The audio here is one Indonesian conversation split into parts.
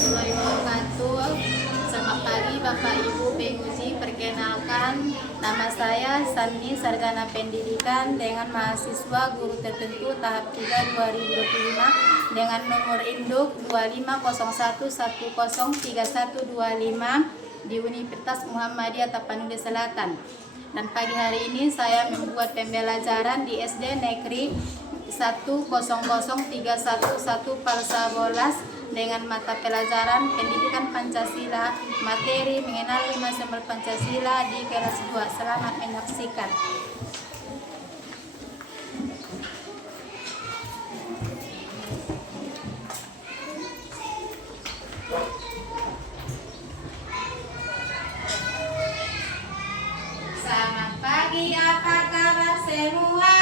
warahmatullahi wabarakatuh. Selamat pagi Bapak Ibu penguji. Perkenalkan, nama saya Sani, Sarjana Pendidikan dengan mahasiswa guru tertentu tahap 3 2025 dengan nomor induk 2501103125 di Universitas Muhammadiyah Tapanuli Selatan. Dan pagi hari ini saya membuat pembelajaran di SD Negeri 1003111 Palsabolas dengan mata pelajaran Pendidikan Pancasila, materi mengenal 5 simbol Pancasila di kelas 2. Selamat menyaksikan. Selamat pagi, apa kabar semua?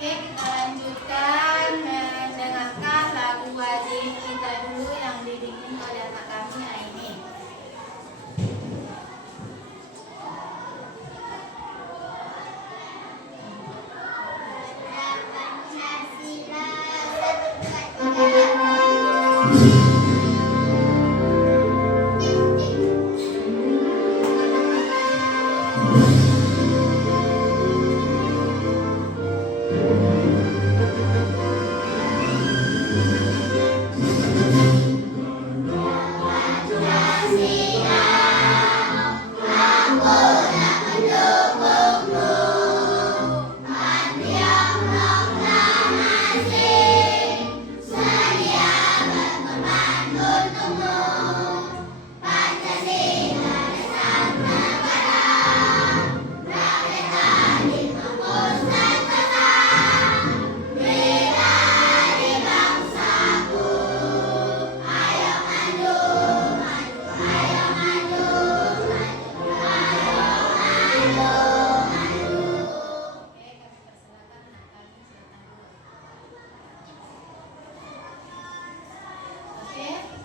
Oke, kita lanjutkan mendengarkan lagu wajib kita dulu yang dibikin oleh anak kami Aini.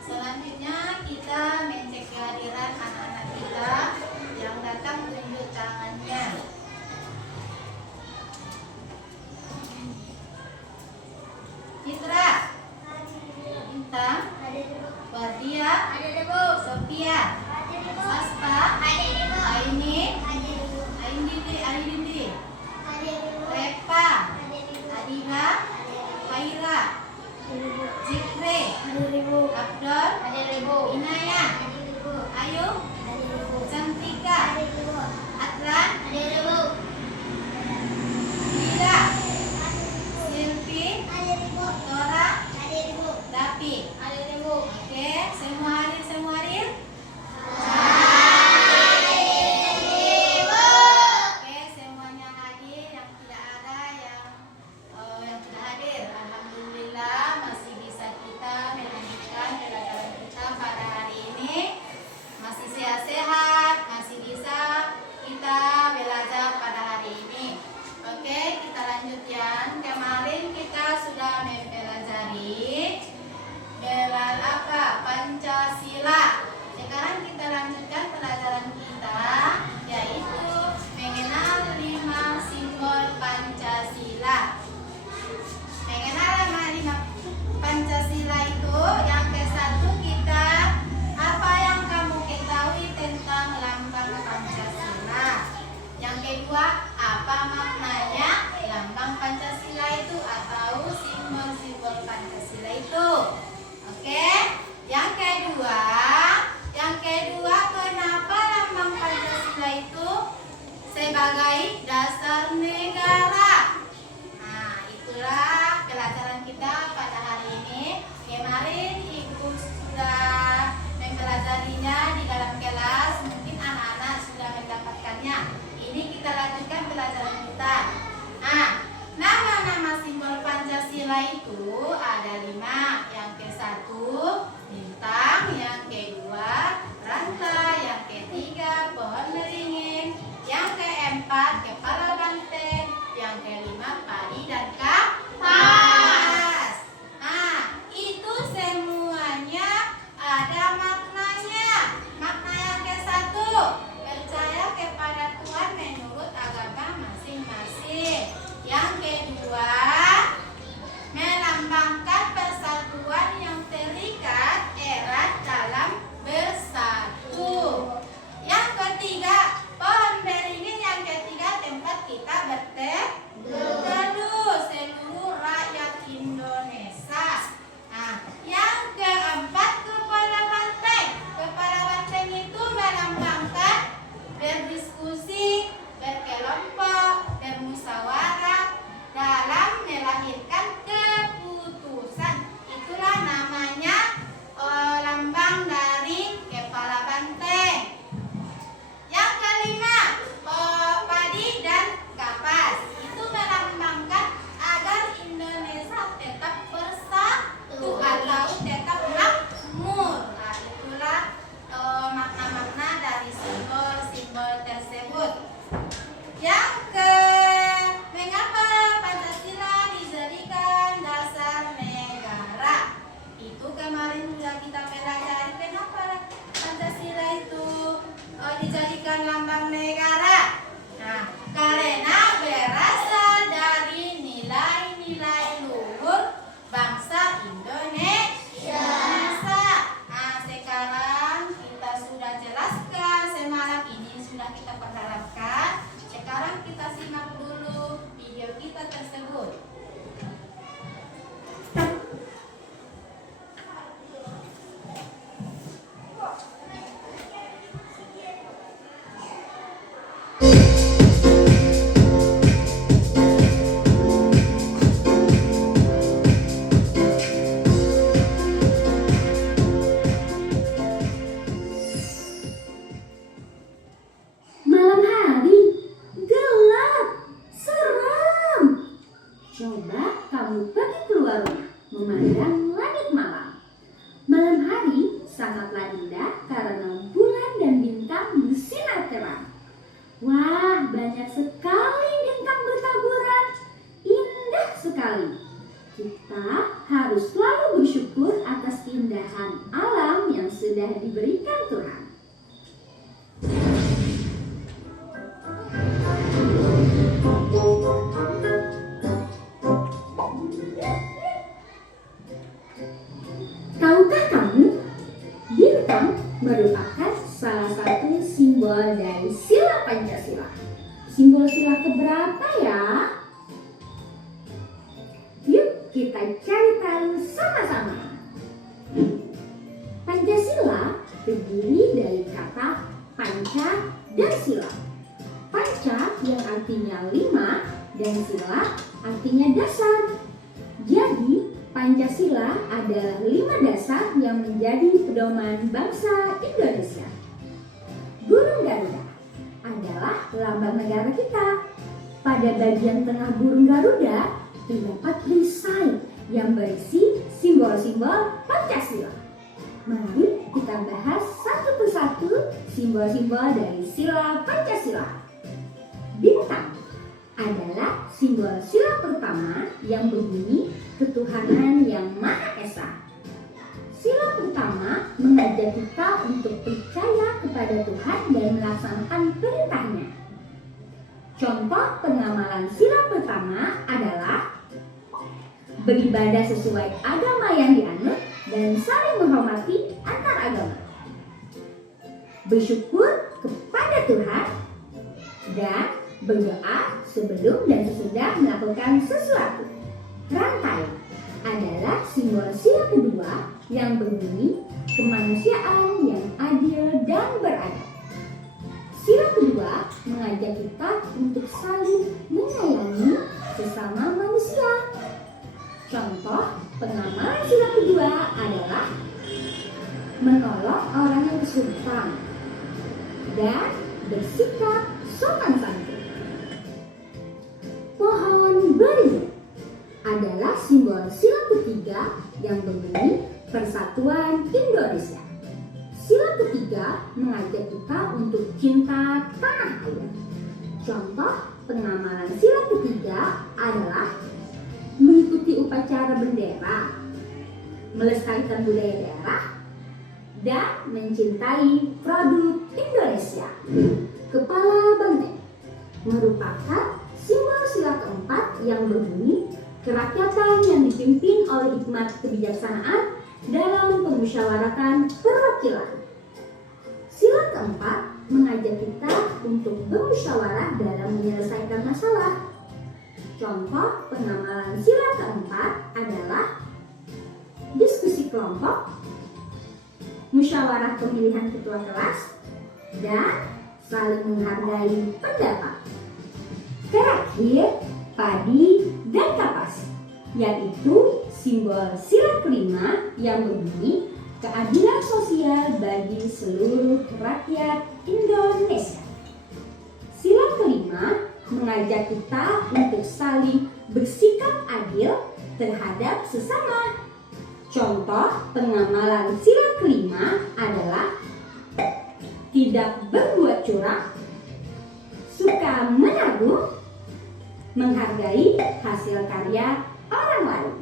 Selanjutnya kita mencek kehadiran anak-anak kita yang datang tunjuk tangannya. Citra, Bintang, Wardia, Sophia, Aspa, Aini, Aini, Repa, Adila, Faira, Zikre, Abdul, Inaya, Ayu, Cantika, Adlan, Lila, Silvi, Tora, Dapi. Oke, semua hadir. Oke, semuanya hadir. Yang tidak ada yang tidak hadir. Alhamdulillah masih bisa kita melanjutkan pelajaran kita pada hari itu ada 5. Yang ke-1 bintang, yang kedua rantai, yang ketiga pohon beringin, yang ke-4 kepala banteng, yang ke-5 padi dan kapas. Nah, itu semuanya ada maknanya. Makna yang ke-1, percaya kepada Tuhan menurut agama masing-masing. Yang kedua, melambangkan persatuan yang terikat erat dalam bersatu. Yang ketiga, pohon beringin. Yang ketiga, tempat kita berteduh seluruh rakyat Indonesia. Nah, yang keempat, kepala banteng. Kepala banteng itu melambangkan berdiskusi, berkelompok, bermusyawarah dalam melahirkan keputusan. Itulah namanya lambang dari kepala banteng. Yang kelima, padi dan kapas. Itu melambangkan agar Indonesia tetap bersatu atau tetap makmur. Nah, itulah makna-makna dari simbol-simbol tersebut. Mengapa Pancasila dijadikan dasar negara? Itu kemarin sudah kita pelajari. Kenapa Pancasila itu dijadikan lambang negara? Nah, karena berasal dari nilai-nilai luhur bangsa Indonesia. Nah, sekarang kita sudah jelaskan, semalam ini sudah kita perharapkan. Sekarang kita simak dulu video kita tersebut. Malam hari, gelap, seram. Coba kamu pergi keluar rumah, memandang langit malam. Malam hari sangatlah indah karena bulan dan bintang bersinar terang. Wah, banyak sekali bintang bertaburan. Indah sekali. Kita harus selalu bersyukur atas keindahan alam yang sudah diberikan Tuhan. Tahukah kamu, bintang merupakan salah satu simbol dari sila Pancasila. Simbol sila keberapa ya? Yuk kita cari tahu sama-sama. Pancasila terdiri dari kata panca dan sila. Panca yang artinya 5 dan sila artinya dasar. Jadi Pancasila adalah 5 dasar yang menjadi pedoman bangsa Indonesia. Burung Garuda adalah lambang negara kita. Pada bagian tengah burung Garuda terdapat perisai yang berisi simbol-simbol Pancasila. Mari kita bahas satu persatu simbol-simbol dari sila Pancasila. Bintang adalah simbol sila pertama yang berbunyi ketuhanan yang Maha Esa. Sila pertama mengajak kita untuk percaya kepada Tuhan dan melaksanakan perintahnya. Contoh pengamalan sila pertama adalah beribadah sesuai agama yang dianut dan saling menghormati antar agama, bersyukur kepada Tuhan, dan berdoa sebelum dan sesudah melakukan sesuatu. Rantai adalah simbol sila kedua yang berbunyi kemanusiaan yang adil dan beradab. Sila kedua mengajak kita untuk saling menyayangi sesama manusia. Contoh pengamalan sila kedua adalah menolong orang yang kesulitan dan bersikap sopan santun. Pohon beringin adalah simbol sila ketiga yang berbunyi Persatuan Indonesia. Sila ketiga mengajak kita untuk cinta tanah air. Contoh pengamalan sila ketiga adalah mengikuti upacara bendera, melestarikan budaya daerah, dan mencintai produk Indonesia. Kepala banteng merupakan simbol sila keempat yang berbunyi kerakyatan yang dipimpin oleh hikmat kebijaksanaan dalam pemusyawaratan perwakilan. Sila keempat mengajak kita untuk bermusyawarah dalam menyelesaikan masalah. Contoh pengamalan sila keempat adalah diskusi kelompok, musyawarah pemilihan ketua kelas, dan saling menghargai pendapat. Terakhir, padi dan kapas, yaitu simbol sila kelima yang berbunyi keadilan sosial bagi seluruh rakyat Indonesia. Sila kelima mengajak kita untuk saling bersikap adil terhadap sesama. Contoh pengamalan sila kelima adalah tidak berbuat curang, suka menabung, menghargai hasil karya orang lain.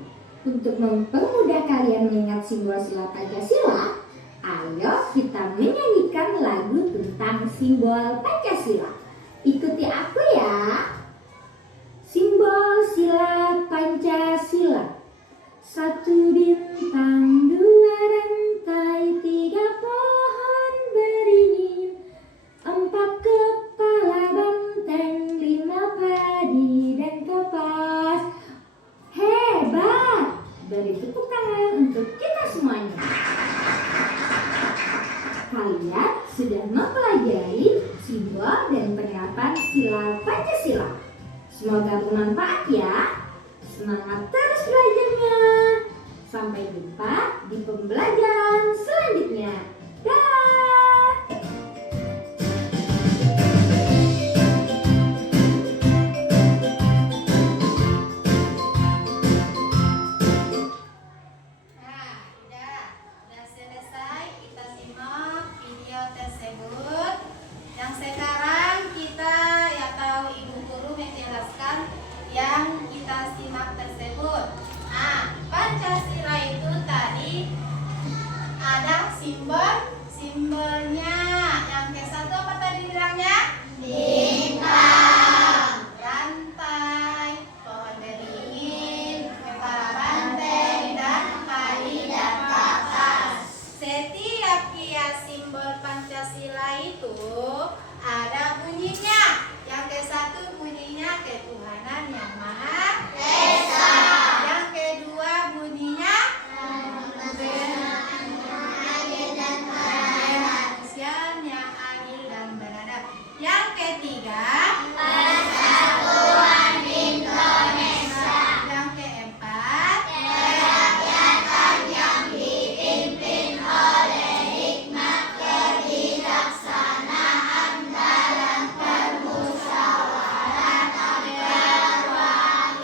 Untuk mempermudah kalian mengingat simbol sila Pancasila, ayo kita menyanyikan lagu tentang simbol Pancasila. Ikuti aku ya. Simbol sila Pancasila. 1 bintang, 2 rantai, 3 pohon beringin, 4 kepala banteng, 5 padi dan kapas. Hebat! Beri tepuk tangan untuk kita semuanya. Kalian sudah mempelajari simbol dan penerapan sila Pancasila. Semoga bermanfaat ya. Semangat terus belajarnya. Sampai jumpa di pembelajaran selanjutnya. Dah. Sudah selesai kita simak video tersebut. Yang sekarang kita atau Ibu Guru menjelaskan yang kita simak tersebut. Nah, Pancasila itu tadi ada simbolnya. Yang ke satu apa tadi bilangnya? Bintang, rantai, pohon beringin, kepala banteng, dan padi dan kapas. Setiap kias simbol Pancasila itu ada bunyinya. Yang ke satu bunyinya ketuhanan yang maha esa. Yang kedua bunyinya kemanusiaan yang adil dan beradab. Yang ketiga persatuan Indonesia. Yang keempat kerakyatan yang dipimpin oleh hikmat kebijaksanaan dalam permusyawaratan perwakilan.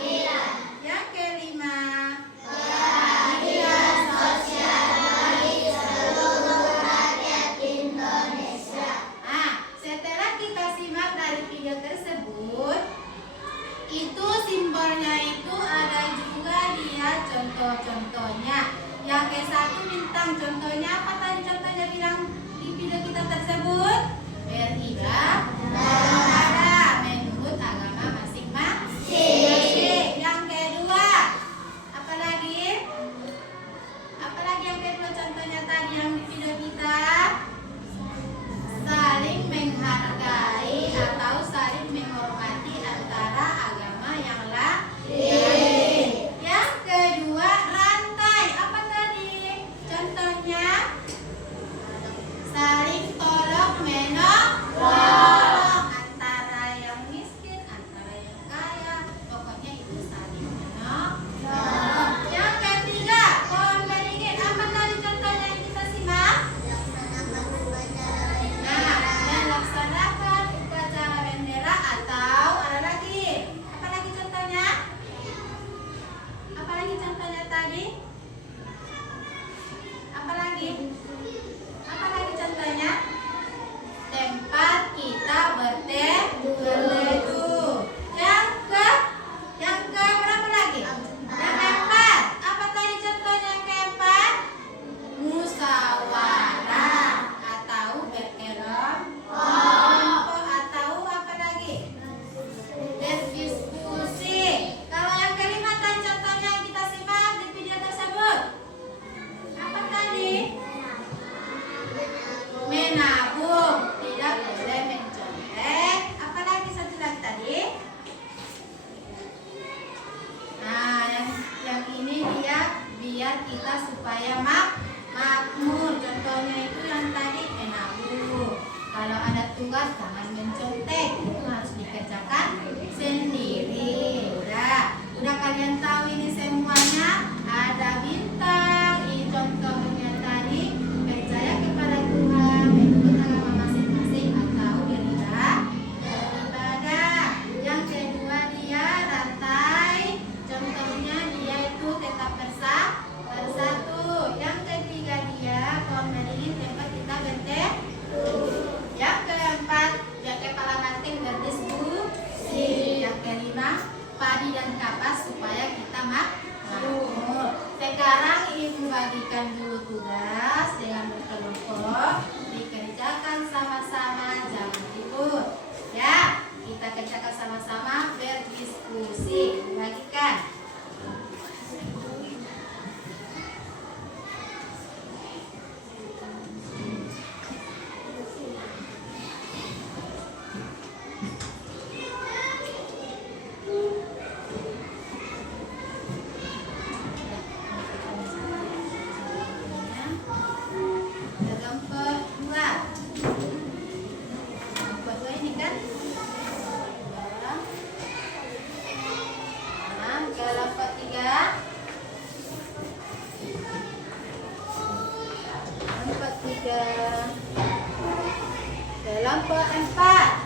Kelompok 4.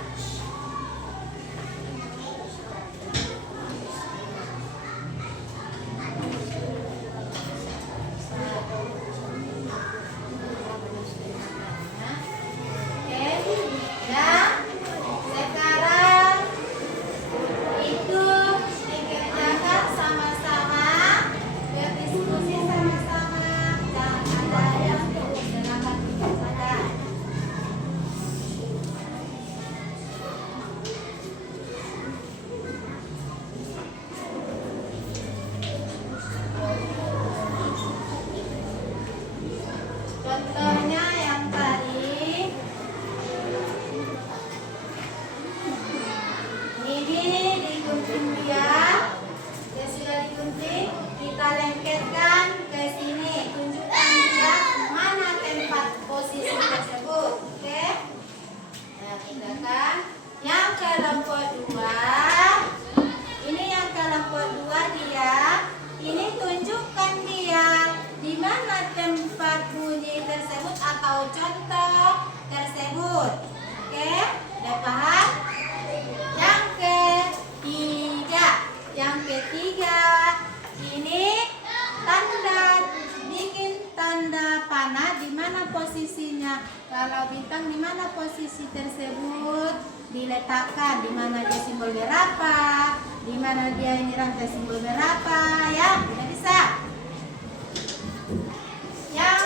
Contohnya yang tadi ini digunting dia, dia sudah digunting, kita lengketkan ke sini, tunjukkan dia mana tempat posisi tersebut. Oke, nah kita kan yang kelompok 2, ini yang kelompok 2 dia, ini tunjukkan dia di mana tempat bunyi tersebut atau contoh tersebut. Oke, udah paham? Yang ketiga, ini bikin tanda panah di mana posisinya. Kalau bintang di mana posisi tersebut diletakkan, di mana dia simbol berapa, di mana dia ini rantai simbol berapa, ya, udah bisa. Yang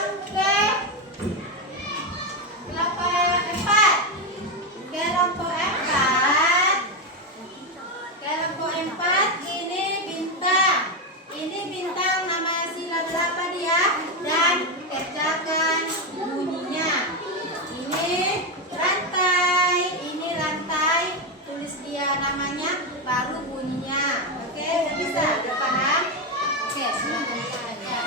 kelompok 4 ini bintang. Ini bintang nama sila berapa dia dan kerjakan bunyinya. Ini rantai, tulis dia namanya baru bunyinya. Oke, udah bisa, udah paham? Oke, silakan ya.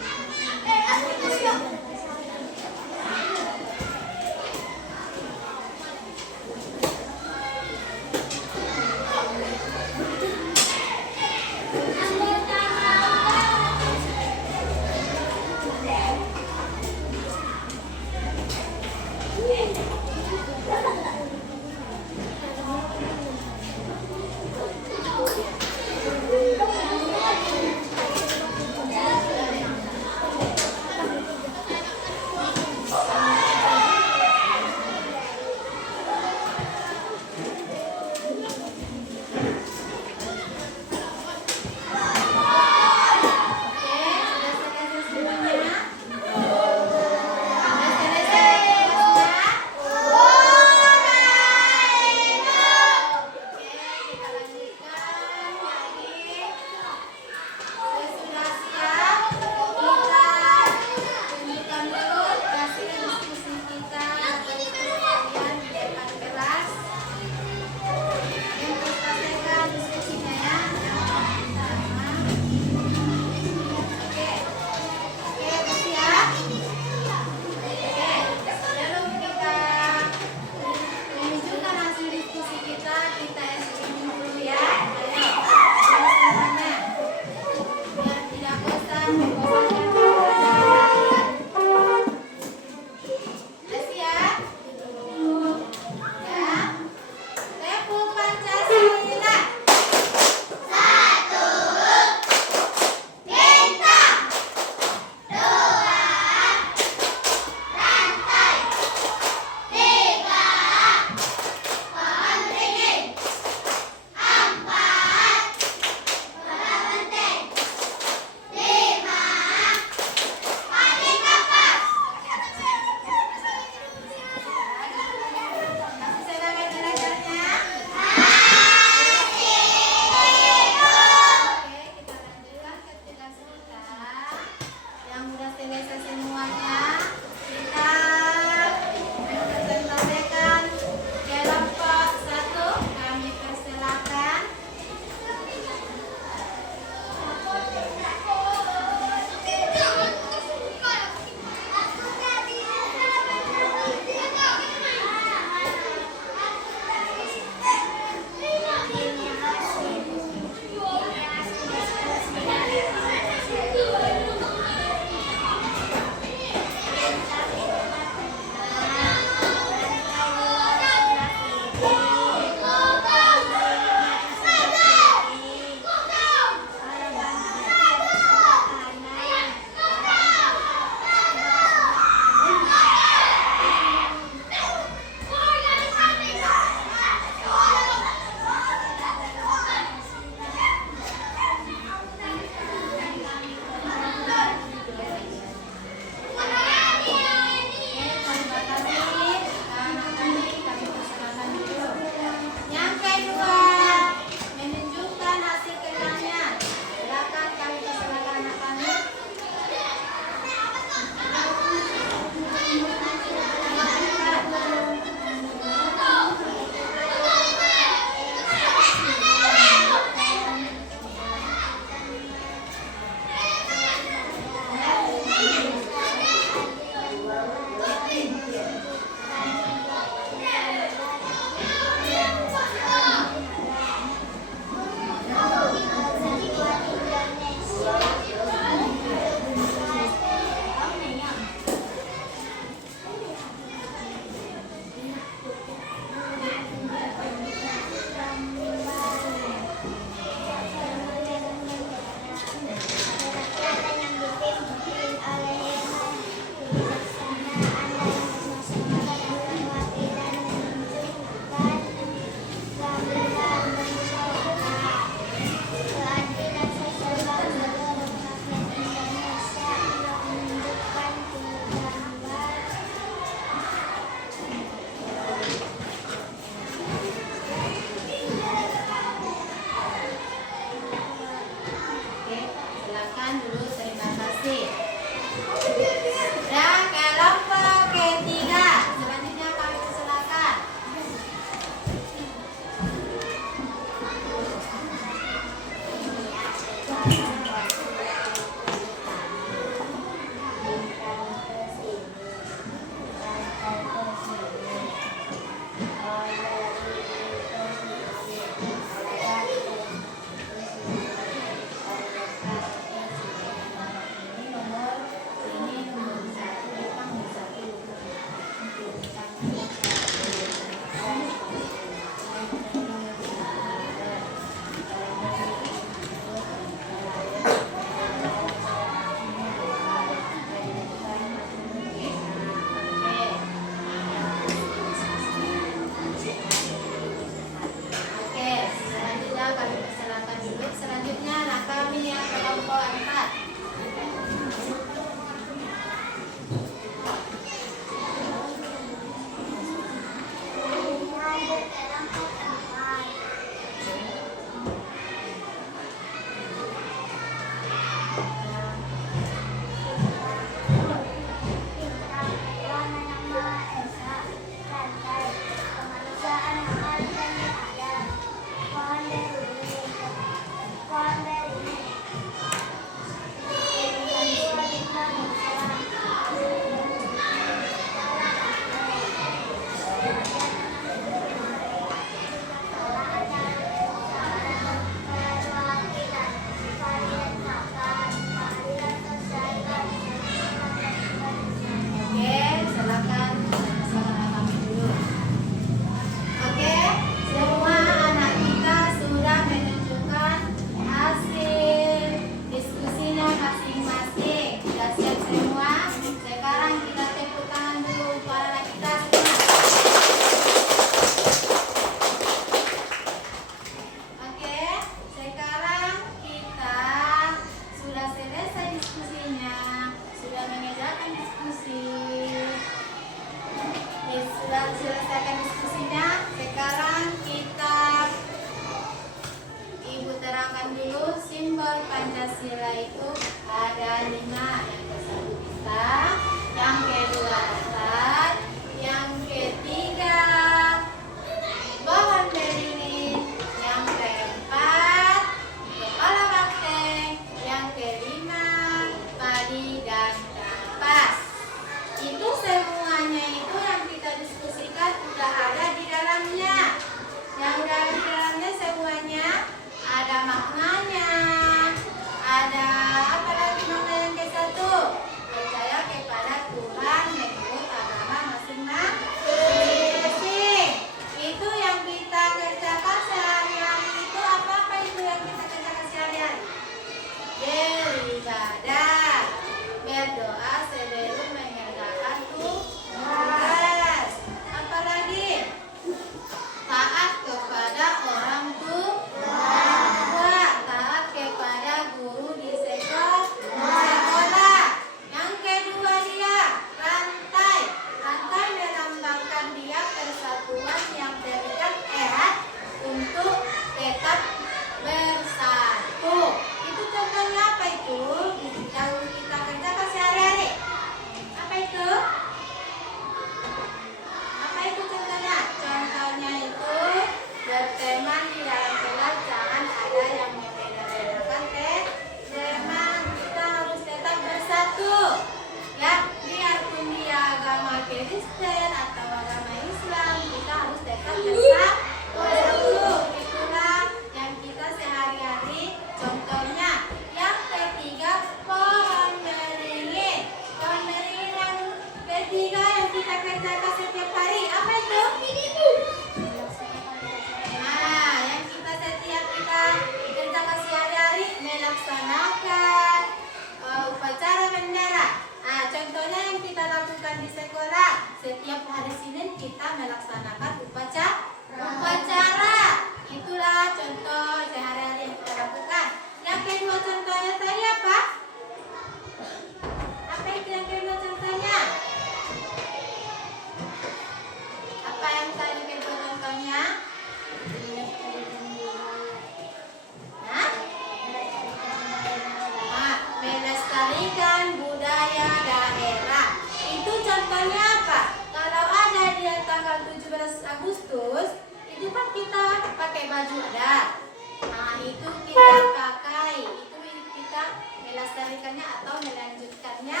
Agustus itu kan kita pakai baju adat. Nah, itu kita pakai, itu kita melestarikannya atau melanjutkannya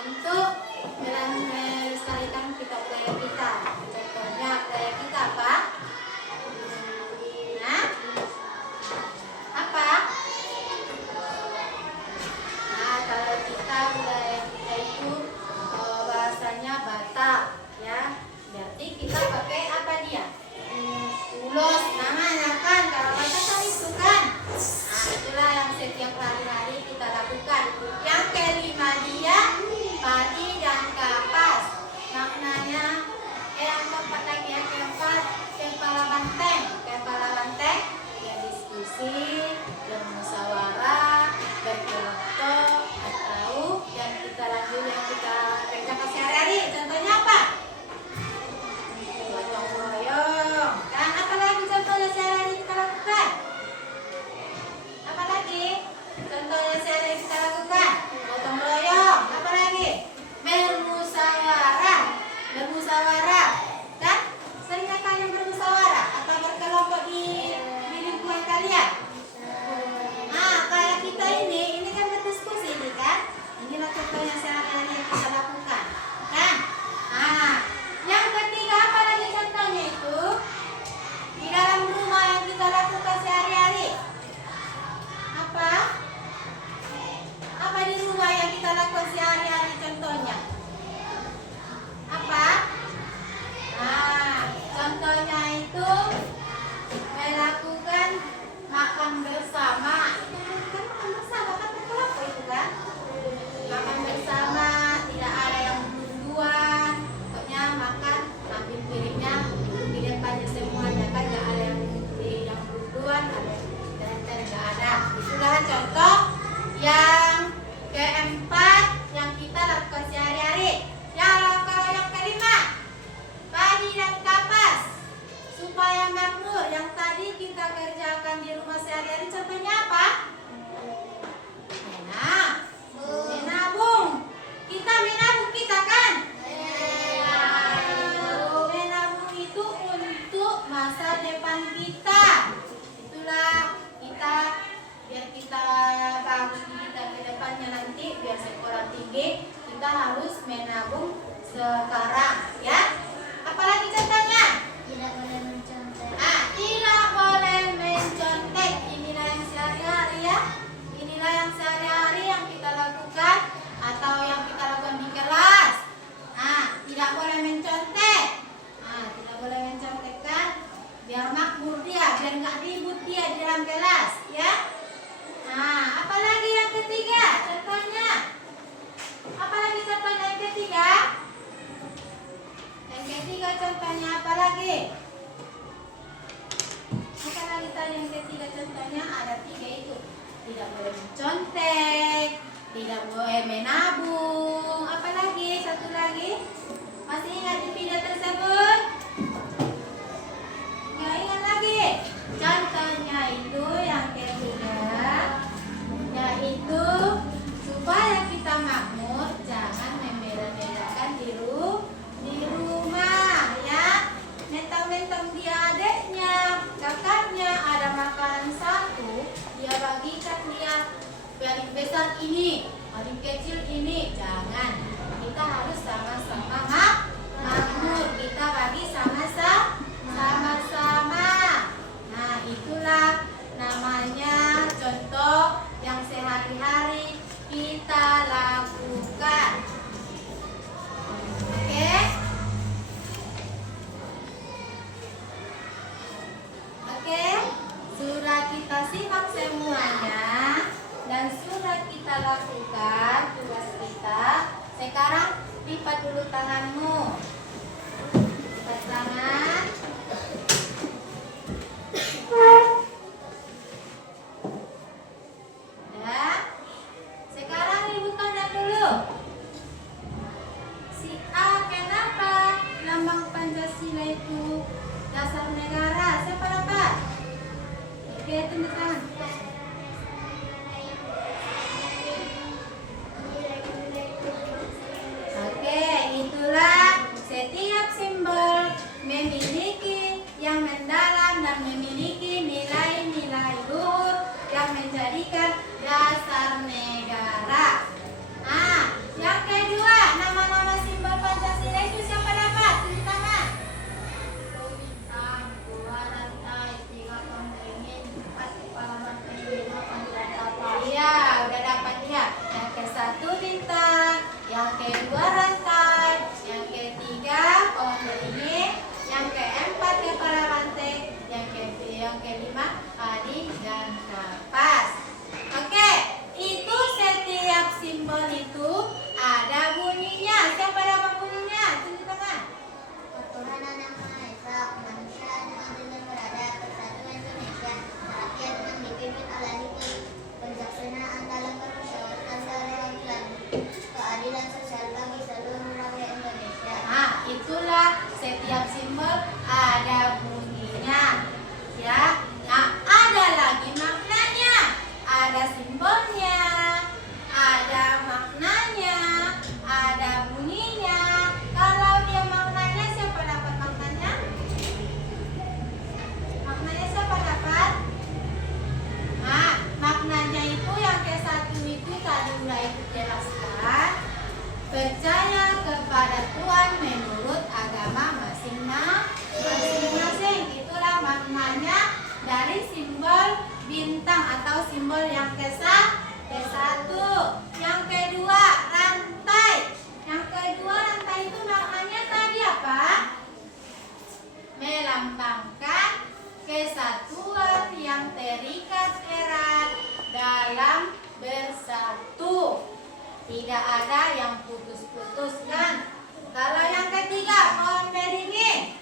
untuk melestarikan kita budaya kita. Contohnya budaya kita apa? Nah, apa? Nah, kalau kita budaya kita itu bahasanya Batak, ya. Berarti kita pakai apa dia? Ulos namanya kan, kalau Batak kan itu kan. Nah, itulah yang setiap hari-hari kita lakukan. Yang kelima dia padi dan kapas. Maknanya yang keempat lagi, yang keempat kepala banteng. Kepala banteng ya diskusi, bermusyawarah, berkelompok, atau yang kita lanjut yang kita kerjakan sehari-hari. Contohnya apa? Gotong royong. Kan apa lagi contohnya sehari-hari kita lakukan? Apa lagi? Contohnya sehari-hari kita lakukan gotong royong. Apa lagi? Bermusyawarah. Bermusyawarah. Kan? Seringkah kalian bermusyawarah atau berkelompok di lingkungan kalian? Nah, kayak kita ini kan berdiskusi ini kan? Inilah contohnya sehari-hari yang kita lakukan. Kan? Nah, yang ketiga apa lagi contohnya itu? Di dalam rumah yang kita lakukan sehari-hari. Apa? Apa di rumah yang kita lakukan sehari-hari contohnya? Apa? Nah, contohnya itu melakukan makan bersama. Itu kan makan bersama kan berkelompok itu kan? Makan bersama, tidak ada yang duluan. Pokoknya makan ambil piringnya di depannya semuanya kan, nggak ada yang duluan, ada yang nggak ada. Itulah contoh yang keempat yang kita lakukan sehari-hari. Kalau yang kelima, padi dan kapas supaya makmur. Yang tadi kita kerjakan di rumah sehari-hari contohnya apa? Menabung. Kita menabung kita kan? Menabung itu untuk masa depan kita. Itulah kita biar kita bagus di kita ke depannya nanti, biar sekolah tinggi kita harus menabung sekarang, ya. Apalagi contohnya? Tidak boleh mencontek. Tidak boleh mencontek. Inilah yang sehari-hari ya. Inilah yang sehari-hari yang kita lakukan atau yang kita lakukan di kelas. Tidak boleh mencontek. Tidak boleh mencontek kan? Biar makmur dia, biar nggak ribut dia di dalam kelas, ya. Apalagi yang ketiga contohnya? Apalagi contohnya yang ketiga? Yang ketiga contohnya apa lagi? Apa lagi tadi yang ketiga contohnya? Ada tiga itu. Tidak boleh mencontek, tidak boleh menabung. Apa lagi? Satu lagi? Masih ingat di video tersebut? Nggak ingat lagi? Contohnya itu yang ketiga, yaitu supaya kita makmur, jangan membeda-bedakan di rumah, ya. Mentang-mentang dia adiknya, kakaknya, ada makanan satu, dia bagikan dia paling besar ini, paling kecil ini. Jangan. Kita harus sama-sama makmur. Kita bagi sama-sama. Nah, itulah namanya contoh yang sehari-hari kita lakukan. Oke? Oke? Sudah kita simak semuanya dan sudah kita lakukan tugas kita. Sekarang lipat dulu tanganmu. Lipat tangan. Ya. Sekarang ibu tanya dulu. Si A kenapa lambang Pancasila itu dasar negara? Siapa dapat? Oke, tanda tangan. Oke, itulah setiap simbol memiliki yang ke-1. Yang kedua, rantai. Yang kedua, rantai itu maknanya tadi apa? Melambangkan kesatuan yang terikat erat dalam bersatu. Tidak ada yang putus-putus kan? Kalau yang ketiga, pohon beringin.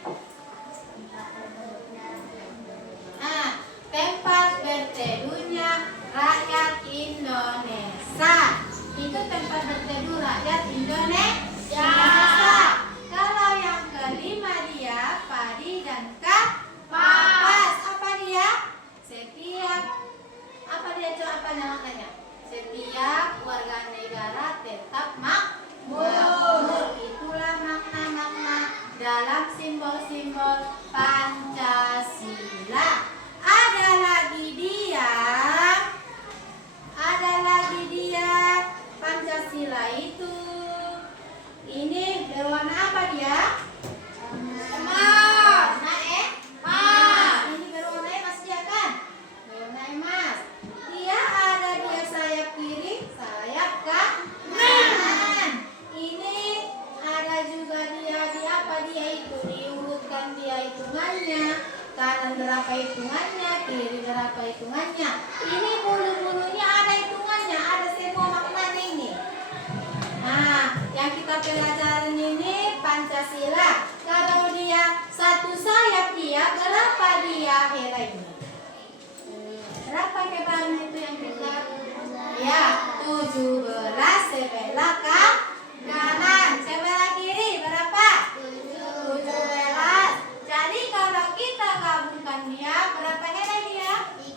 Nah, tempat berteduhnya rakyat Indonesia. Itu tempat berteduh rakyat Indonesia. Kalau yang kelima dia padi dan kapas. Apa dia? Apa namanya? Setiap warga negara tetap makmur. Itulah makna-makna dalam simbol-simbol Pancasila. Ada lagi dia Pancasila itu. Ini berwarna apa dia? Emas. Ini berwarna emas dia kan? Berwarna emas. Dia sayap kiri, sayap kanan. Ini ada juga dia di apa dia itu diurutkan dia hitungannya. Kanan berapa hitungannya, kiri berapa hitungannya. Ini bulu-bulunya ada hitungannya, ada semua maknanya ini. Nah, yang kita pelajarin ini Pancasila. Kalau dia satu sayap dia, berapa dia helainya? Berapa hebatnya itu yang kita? Ya, 17 sebelah kanan. Sebelah kiri berapa? 17. Jadi kalau kita gabungkan dia, berapa helai dia? 34.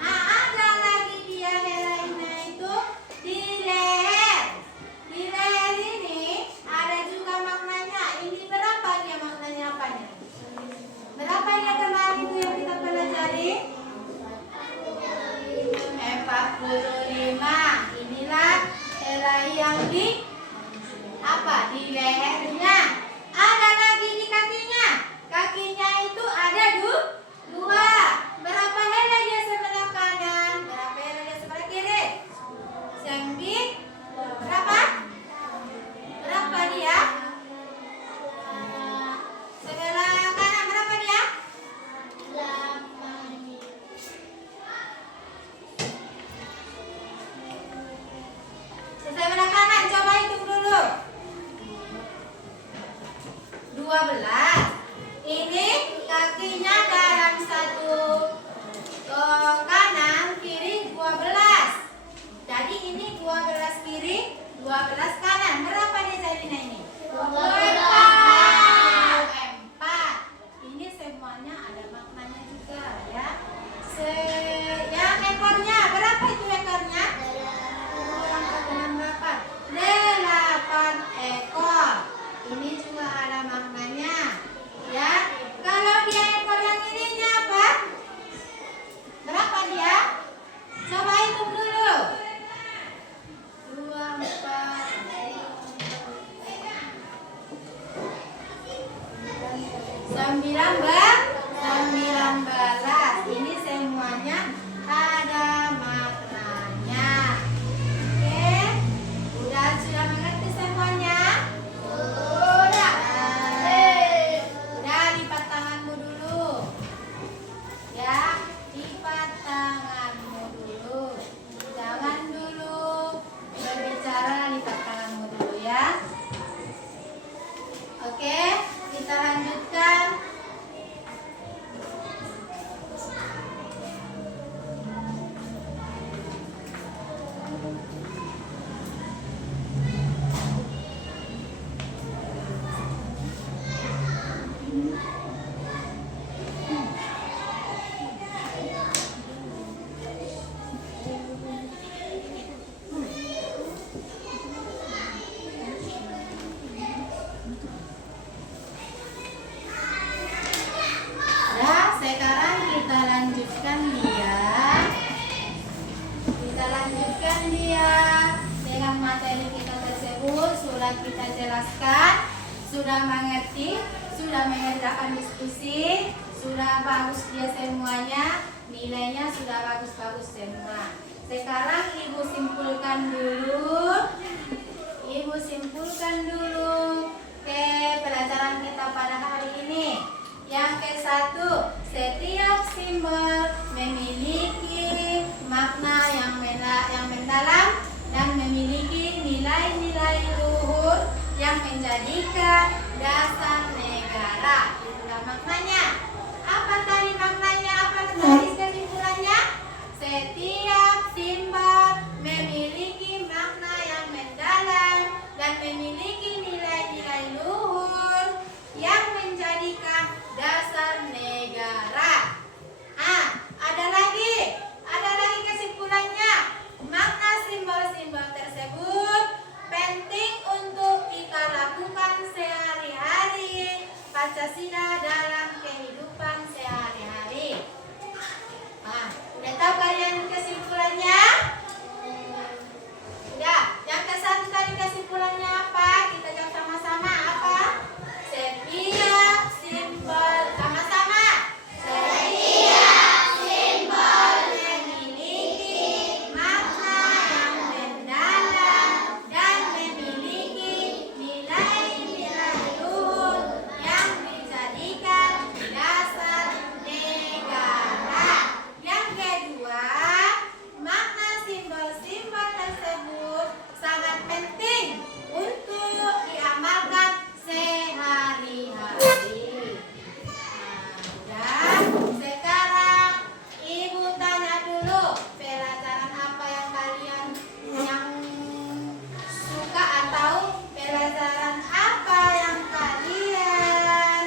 Ada lagi dia helainya itu di leher. Di leher ini ada juga maknanya. Ini berapa dia maknanya apanya? Berapa ya kemarin itu yang kita pelajari? 45. Inilah helai yang di apa? Di lehernya. Ada lagi di kakinya. Kakinya itu ada dua. Berapa helai dia sebelah kanan? Berapa helai dia sebelah kiri? 9. Berapa? Berapa dia? Sebelah kanan berapa dia? 8. Sebelah kanan coba hitung dulu. 12. Ini kakinya dalam satu kanan, kiri 12. Jadi ini 12 kiri, 12 kanan. Berapa dia jadinya ini? 4. Ini semuanya ada maknanya juga ya. Yang ekornya berapa itu ekornya? 8 ekor. Ini juga ada maknanya ya. Kalau dia ekor yang ininya apa? Berapa dia? Coba hitung dulu. 2, 4, 19. Ini semuanya ada maknanya. Oke, sudah mengerti semuanya? Udah lipat tanganmu dulu. Ya, lipat tanganmu dulu. Jangan dulu berbicara, lipat tanganmu dulu ya. Oke, kita lanjutkan. Sekarang kita lanjutkan dia dengan materi kita tersebut. Sudah kita jelaskan, sudah mengerti, sudah mengerjakan diskusi, Sudah bagus dia semuanya, nilainya sudah bagus-bagus semua. Sekarang Ibu simpulkan dulu. Ibu simpulkan dulu ke pelajaran kita pada hari ini. Yang ke-1, setiap simbol memiliki makna yang mendalam dan memiliki nilai-nilai luhur yang menjadikan dasar negara. Itulah maknanya. Apa tadi maknanya? Apa tadi kesimpulannya? Setiap simbol memiliki makna yang mendalam dan memiliki nilai-nilai luhur yang menjadikan dasar negara. Ada lagi kesimpulannya. Makna simbol-simbol tersebut penting untuk kita lakukan sehari-hari Pancasila dalam kehidupan sehari-hari. Udah tahu kalian kesimpulannya? Udah. Yang ke-1 tadi kesimpulannya apa? Kita jawab sama-sama. Apa? Setiap simbol sama-sama. Setiap simbol memiliki makna yang mendalam dan memiliki nilai-nilai luhur yang dijadikan dasar negara. Yang kedua, makna simbol-simbol tersebut sangat penting untuk diamalkan sehari-hari. Dan sekarang Ibu tanya dulu, pelajaran apa yang kalian suka atau pelajaran apa yang kalian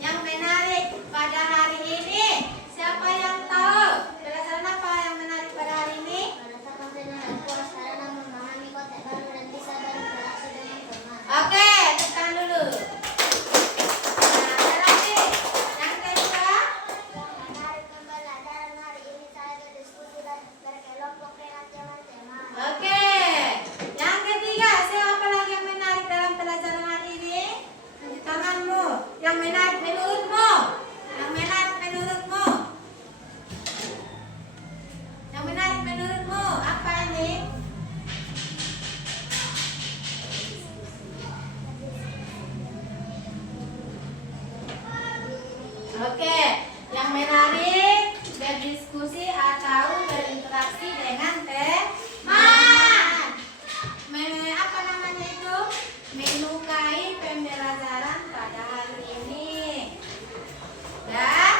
yang menarik pada hari ini? Siapa yang tahu pelajaran apa yang menarik pada hari ini? Menetapkan pilihan puas karena memahami konteks baru dan bisa berinteraksi dengan teman. Oke, tekan dulu. Ada lagi. Yang kedua, Menarik pembelajaran hari ini saya berdiskusi dan berkelompok dengan teman-teman. oke. Yang ketiga, siapa lagi yang menarik dalam pelajaran hari ini? Tunjuk tanganmu. Yang menarik menurutmu? Yang menarik menurutmu? Yang menarik menurutmu apa ini? Oke, yang menarik berdiskusi atau berinteraksi dengan teman. Apa namanya itu? Menyukai pembelajaran pada hari ini. Dan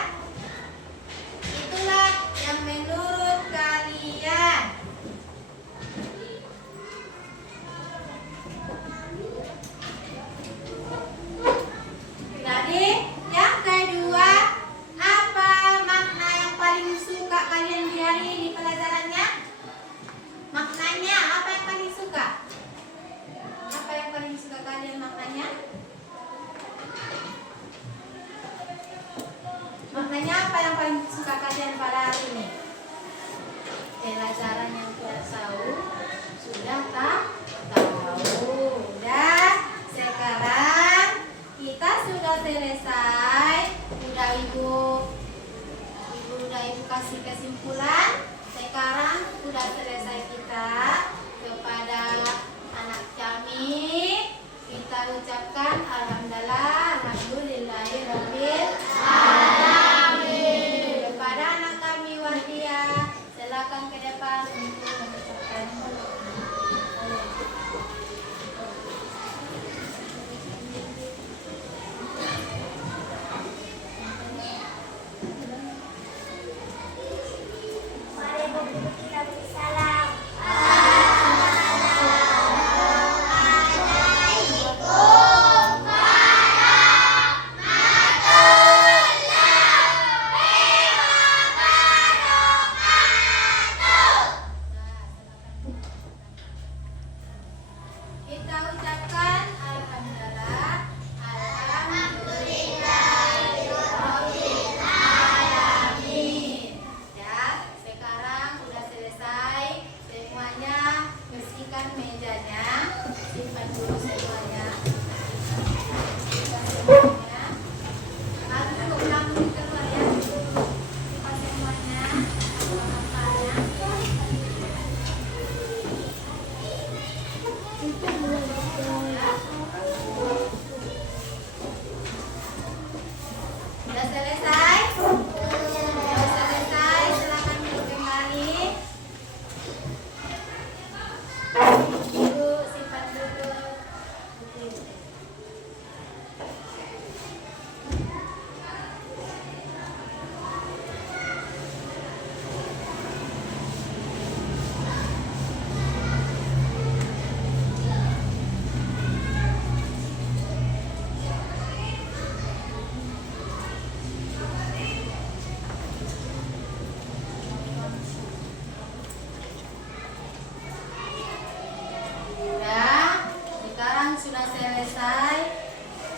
itulah yang menurut kalian. Jadi yang kedua, apa makna yang paling suka kalian di hari ini pelajarannya? Maknanya apa yang paling suka? Apa yang paling suka kalian maknanya? Maknanya apa yang paling suka kalian pada hari ini? Pelajaran yang kita tahu sudah tahu. Dan sekarang kita sudah selesai. Udah ibu kasih kesimpulan. Sekarang sudah selesai kita. Kepada anak kami kita ucapkan alhamdulillahirabbil alamin. Kepada anak kami Wahdia, silakan ke depan untuk mengucapkan. Mari Ibu kita bersalam. Assalamualaikum. selesai.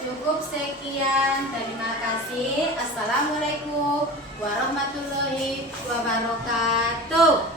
Cukup sekian. Terima kasih. Assalamualaikum warahmatullahi wabarakatuh.